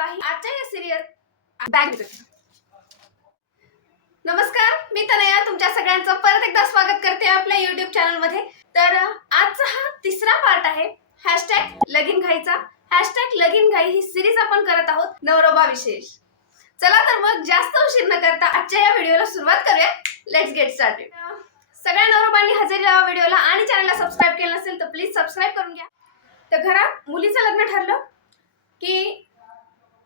काही आजच्या या सिरियल बॅग नमस्कार मी तनया तुमच्या सगळ्यांचं परत एकदा स्वागत करते आपल्या युट्यूब चॅनलमध्ये तर आजचा हा तिसरा पार्ट आहे हॅशटॅग लगीन घाईचा. हॅशटॅग लगीन घाई ही सिरीज आपण करत आहोत नवरोबा विशेष. चला तर मग जास्त उशीर न करता आजच्या या व्हिडिओला सुरुवात करूया. लेट्स गेट स्टार्टेड सगळ्या नवरोबांनी हजेरी लावा व्हिडिओला आणि चॅनलला सबस्क्राईब केलं नसेल तर प्लीज सबस्क्राईब करून घ्या. तर घरात मुलीचं लग्न ठरलं की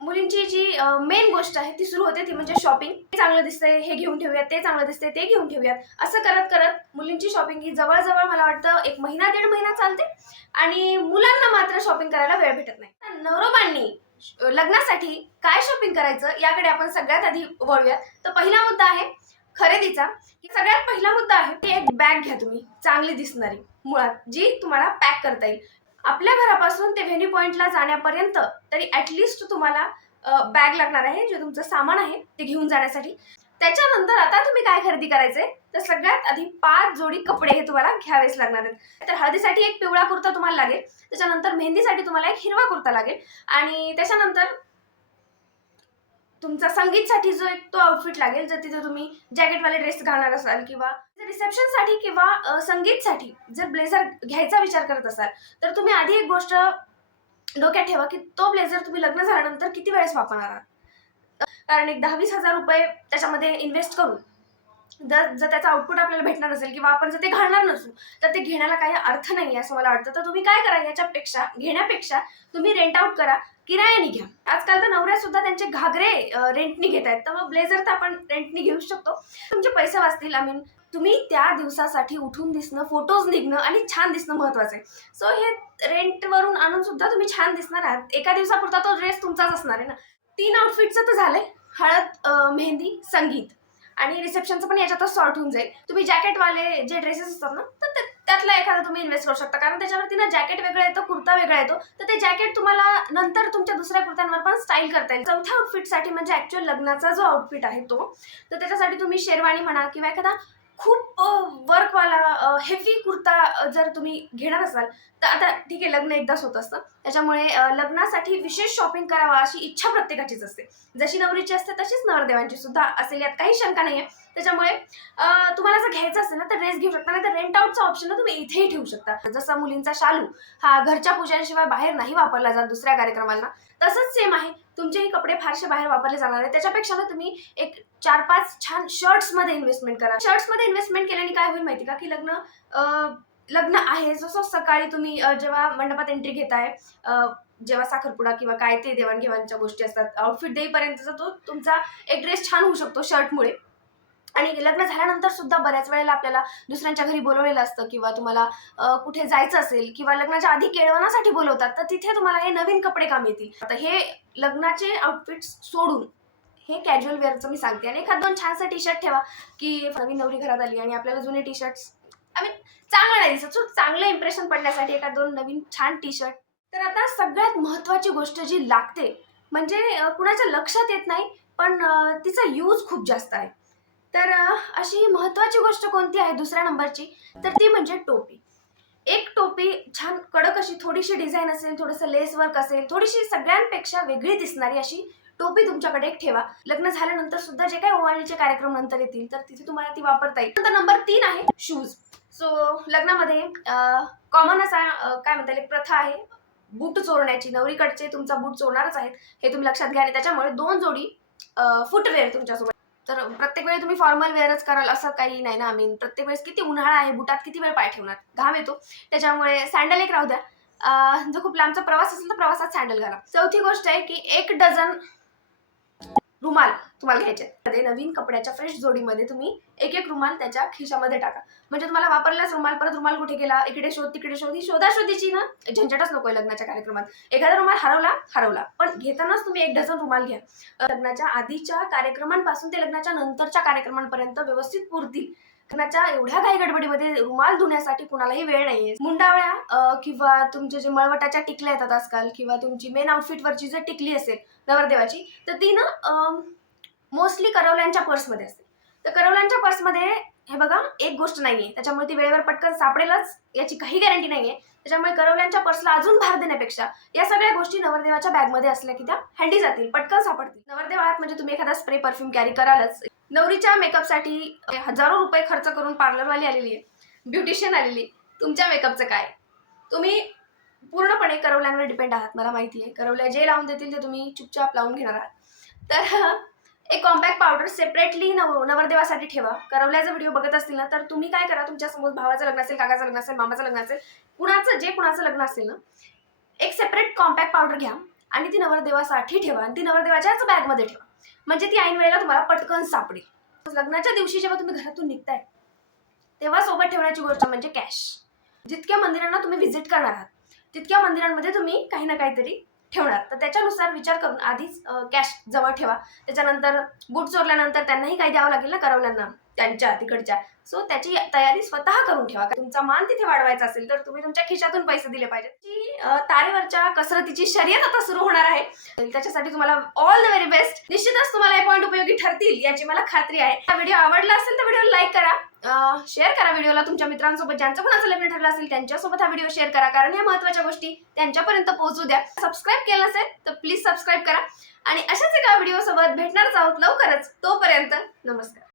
मुलींची जी मेन गोष्ट आहे ती सुरू होते ती म्हणजे शॉपिंग चांगलं दिसतंय हे घेऊन ठेवूयात ते चांगलं दिसतंय ते घेऊन ठेवूयात. असं करत करत मुलींची शॉपिंग ही जवळजवळ मला वाटतं एक महिना दीड महिना चालते. आणि मुलांना मात्र शॉपिंग करायला वेळ भेटत नाही. नवरोबांनी लग्नासाठी काय शॉपिंग करायचं याकडे आपण सगळ्यात आधी वळूया तर पहिला मुद्दा आहे खरेदीचा. सगळ्यात पहिला मुद्दा आहे ती एक बॅग घ्या तुम्ही. चांगली दिसणारी. मुळात जी तुम्हाला पॅक करता येईल. आपल्या घरापासून ते व्हेन्यू पॉईंटला जाण्यापर्यंत तरी ॲटलिस्ट तुम्हाला बॅग लागणार आहे जे तुमचं सामान आहे ते घेऊन जाण्यासाठी. त्याच्यानंतर आता तुम्ही काय खरेदी करायचंय? तर सगळ्यात आधी पाच जोडी कपडे हे तुम्हाला घ्यावेच लागणार आहेत. तर हळदीसाठी एक पिवळा कुर्ता तुम्हाला लागेल. त्याच्यानंतर मेहंदीसाठी तुम्हाला एक हिरवा कुर्ता लागेल. आणि त्याच्यानंतर तुमचा संगीतसाठी जो एक तो आउटफिट लागेल जर तिथे तुम्ही जॅकेटवाले ड्रेस घालणार असाल किंवा रिसेप्शनसाठी किंवा संगीतसाठी जर ब्लेझर घ्यायचा विचार करत असाल तर तुम्ही आधी एक गोष्ट डोक्यात ठेवा की तो ब्लेझर तुम्ही लग्न झाल्यानंतर किती वेळेस वापरणार आहात? कारण एक दहा वीस हजार रुपये त्याच्यामध्ये इन्व्हेस्ट करून जर जर त्याचा आउटपुट आपल्याला भेटणार नसेल किंवा आपण जर ते घालणार नसू तर ते घेण्याला काही अर्थ नाही असं मला वाटतं. तर तुम्ही काय करा याच्यापेक्षा घेण्यापेक्षा तुम्ही रेंट आउट करा किरायाने घ्या. आजकाल तर नवऱ्या सुद्धा त्यांचे घागरे रेंटनी घेत आहेत तर मग ब्लेझर तर आपण रेंटनी घेऊ शकतो. तुमचे पैसे वाचतील आय मीन तुम्ही त्या दिवसासाठी उठून दिसणं फोटोज निघणं आणि छान दिसणं महत्वाचं आहे. सो हे रेंटवरून आणून सुद्धा तुम्ही छान दिसणार आहात. एका दिवसापुरता तो ड्रेस तुमचाच असणार आहे ना. तीन आउटफिटचं तर झालंय. हळद मेहंदी संगीत. आणि रिसेप्शनचं पण याच्यातच सॉर्ट होऊन जाईल. तुम्ही जॅकेटवाले जे ड्रेसेस असतात ना तर त्यातला एखादा तुम्ही इन्व्हेस्ट करू शकता. कारण त्याच्यावरती ना जॅकेट वेगळं येतं कुर्ता वेगळा येतो. तर ते जॅकेट तुम्हाला नंतर तुमच्या दुसऱ्या कुर्त्यांवर पण स्टाईल करता येईल. चौथ्या आउटफिटसाठी म्हणजे ॲक्च्युअल लग्नाचा जो आउटफिट आहे तो तर त्याच्यासाठी तुम्ही शेरवाणी म्हणा किंवा एखादा खूप वर्कवाला हेवी कुर्ता जर तुम्ही घेणार असाल तर आता ठीक आहे लग्न एकदाच होत असतं. त्याच्यामुळे लग्नासाठी विशेष शॉपिंग करावा अशी इच्छा प्रत्येकाचीच असते. जशी नवरीची असते तशीच नवरदेवांची सुद्धा असेल. यात काही शंका नाही आहे त्याच्यामुळे तुम्हाला जर घ्यायचं असेल ना तर ड्रेस घेऊ शकता. नाही तर रेंट आउटचा ऑप्शन तुम्ही इथेही ठेवू शकता. जसा मुलींचा शालू हा घरच्या पूजांशिवाय बाहेर नाही वापरला जात दुसऱ्या कार्यक्रमांना तसंच सेम आहे. तुमचेही कपडे फारसे बाहेर वापरले जाणार आहेत. त्याच्यापेक्षा ना तुम्ही एक चार पाच छान शर्ट्समध्ये इन्व्हेस्टमेंट करा. शर्ट्समध्ये इन्व्हेस्टमेंट केल्याने काय होईल माहिती का? की लग्न लग्न आहे. जसं सकाळी तुम्ही जेव्हा मंडपात एंट्री घेताय जेव्हा साखरपुडा किंवा काय ते देवाणघेवाणच्या गोष्टी असतात आउटफिट देईपर्यंतचा तो तुमचा एक ड्रेस छान होऊ शकतो शर्टमुळे आणि लग्न झाल्यानंतर सुद्धा बऱ्याच वेळेला आपल्याला दुसऱ्यांच्या घरी बोलवलेलं असतं किंवा तुम्हाला कुठे जायचं असेल किंवा लग्नाच्या आधी केळवणासाठी बोलवतात तर तिथे तुम्हाला हे नवीन कपडे काम येतील. आता हे लग्नाचे आउटफिट्स सोडून हे कॅज्युअल वेअरचं मी सांगते. आणि एखाद दोन छानसा टी शर्ट ठेवा की नवीन नवरी घरात आली आणि आपल्याला जुने टी शर्ट्स आय मीन चांगलं नाही दिसत. सो चांगलं इम्प्रेशन पडण्यासाठी एखाद दोन नवीन छान टी शर्ट तर आता सगळ्यात महत्त्वाची गोष्ट जी लागते म्हणजे कुणाच्या लक्षात येत नाही पण तिचा यूज खूप जास्त आहे. तर अशी महत्त्वाची गोष्ट कोणती आहे दुसऱ्या नंबरची? तर ती म्हणजे टोपी. एक टोपी छान कडक अशी थोडीशी डिझाईन असेल थोडंसं लेस वर्क असेल थोडीशी सगळ्यांपेक्षा वेगळी दिसणारी अशी टोपी तुमच्याकडे एक ठेवा. लग्न झाल्यानंतर सुद्धा जे काही ओवाळणीचे कार्यक्रम नंतर येतील तर तिथे तुम्हाला ती वापरता येईल. नंतर नंबर तीन आहे शूज सो लग्नामध्ये कॉमन असा काय म्हणता येईल एक प्रथा आहे. बूट चोरण्याची नवरीकडचे तुमचा बूट चोरणारच आहेत हे तुम्ही लक्षात घ्या. आणि त्याच्यामुळे दोन जोडी फुटवेअर तुमच्यासोबत तर प्रत्येक वेळी तुम्ही फॉर्मल वेअरच कराल असं काही नाही ना. आम्ही मीन प्रत्येक वेळेस किती उन्हाळा आहे बुटात किती वेळ पाय ठेवणार? घाम येतो. त्याच्यामुळे सँडल एक राहू द्या. जर खूप लांबचा प्रवास असेल तर प्रवासात सँडल घाला. चौथी गोष्ट आहे की एक डझन रुमाल तुम्हाला घ्यायचे आहेत. नवीन कपड्याच्या फ्रेश जोडीमध्ये तुम्ही एक एक रुमाल त्याच्या खिशामध्ये टाका. म्हणजे तुम्हाला वापरलाच रुमाल परत रुमाल कुठे गेला? इकडे शोध तिकडे शोध. ही शोधाशोधीची ना? झंझटच नको आहे लग्नाच्या कार्यक्रमात. एखादा रुमाल हरवला हरवला. पण घेतानाच तुम्ही एक डझन रुमाल घ्या. लग्नाच्या आधीच्या कार्यक्रमांपासून ते लग्नाच्या नंतरच्या कार्यक्रमांपर्यंत व्यवस्थित पुरतील. लग्नाच्या एवढ्या काही गडबडीमध्ये रुमाल धुण्यासाठी कुणालाही वेळ नाहीये. मुंडावळ्या किंवा तुमचे जे मळवटाच्या टिकल्या येतात आजकाल किंवा तुमची मेन आउटफिटवरची जर टिकली असेल नवरदेवाची तर ती ना मोस्टली करवल्यांच्या पर्समध्ये असते. तर करवल्यांच्या पर्समध्ये हे बघा एक गोष्ट नाहीये. त्याच्यामुळे ती वेळेवर पटकन सापडेलच याची काही गॅरंटी नाहीये. त्याच्यामुळे करवल्यांच्या पर्सला अजून भार देण्यापेक्षा या सगळ्या गोष्टी नवरदेवाच्या बॅगमध्ये असल्या की त्या हँडी जातील पटकन सापडतील. नवरदेव आहात म्हणजे तुम्ही एखादा स्प्रे परफ्यूम कॅरी करालच. नवरीच्या मेकअपसाठी हजारो रुपये खर्च करून पार्लरवाली आलेली आहे. ब्युटिशियन आलेली आहे. तुमच्या मेकअपचं काय? तुम्ही पूर्णपणे करवल्यांवर डिपेंड आहात मला माहिती आहे. करवल्या जे लावून देतील ते तुम्ही चुपचाप लावून घेणार आहात. तर एक कॉम्पॅक्ट पावडर सेपरेटली नव नवरदेवासाठी ठेवा. करवल्याचा व्हिडिओ बघत असतील ना तर तुम्ही काय करा तुमच्यासमोर भावाचं लग्न असेल काकाचं लग्न असेल मामाचं लग्न असेल कुणाचं जे कुणाचं लग्न असेल ना एक सेपरेट कॉम्पॅक्ट पावडर घ्या आणि ती नवरदेवासाठी ठेवा आणि ती नवरदेवाच्याच बॅगमध्ये ठेवा. म्हणजे ती ऐन वेळेला तुम्हाला पटकन सापडेल. लग्नाच्या दिवशी जेव्हा तुम्ही घरातून निघताय तेव्हा सोबत ठेवण्याची गोष्ट म्हणजे कॅश जितक्या मंदिरांना तुम्ही व्हिजिट करणार आहात तितक्या मंदिरांमध्ये तुम्ही काही ना काहीतरी ठेवणार. तर त्याच्यानुसार विचार करून आधीच कॅश जवळ ठेवा. त्याच्यानंतर बूट चोरल्यानंतर त्यांनाही काही द्यावं लागेल ना करवल्यांना. त्यांच्या तिकडच्या. सो त्याची तयारी स्वतः करून ठेवा. तुमचा मान तिथे वाढवायचा असेल तर तुम्ही तुमच्या खिशातून पैसे दिले पाहिजेत. तारेवरच्या कसरतीची शर्यत आता सुरू होणार आहे. त्याच्यासाठी तुम्हाला ऑल द व्हेरी बेस्ट निश्चितच तुम्हाला हे पॉईंट उपयोगी ठरतील याची मला खात्री आहे. हा व्हिडिओ आवडला असेल तर व्हिडिओ लाईक करा. शेअर करा व्हिडिओला तुमच्या मित्रांसोबत. ज्यांचं कोणाचं लग्न ठरलं असेल त्यांच्यासोबत हा व्हिडिओ शेअर करा. कारण या महत्त्वाच्या गोष्टी त्यांच्यापर्यंत पोहोचू द्या. सबस्क्राईब केलं असेल तर प्लीज सबस्क्राईब करा. आणि अशाच एका व्हिडिओ सोबत भेटणारच आहोत लवकरच. तोपर्यंत नमस्कार.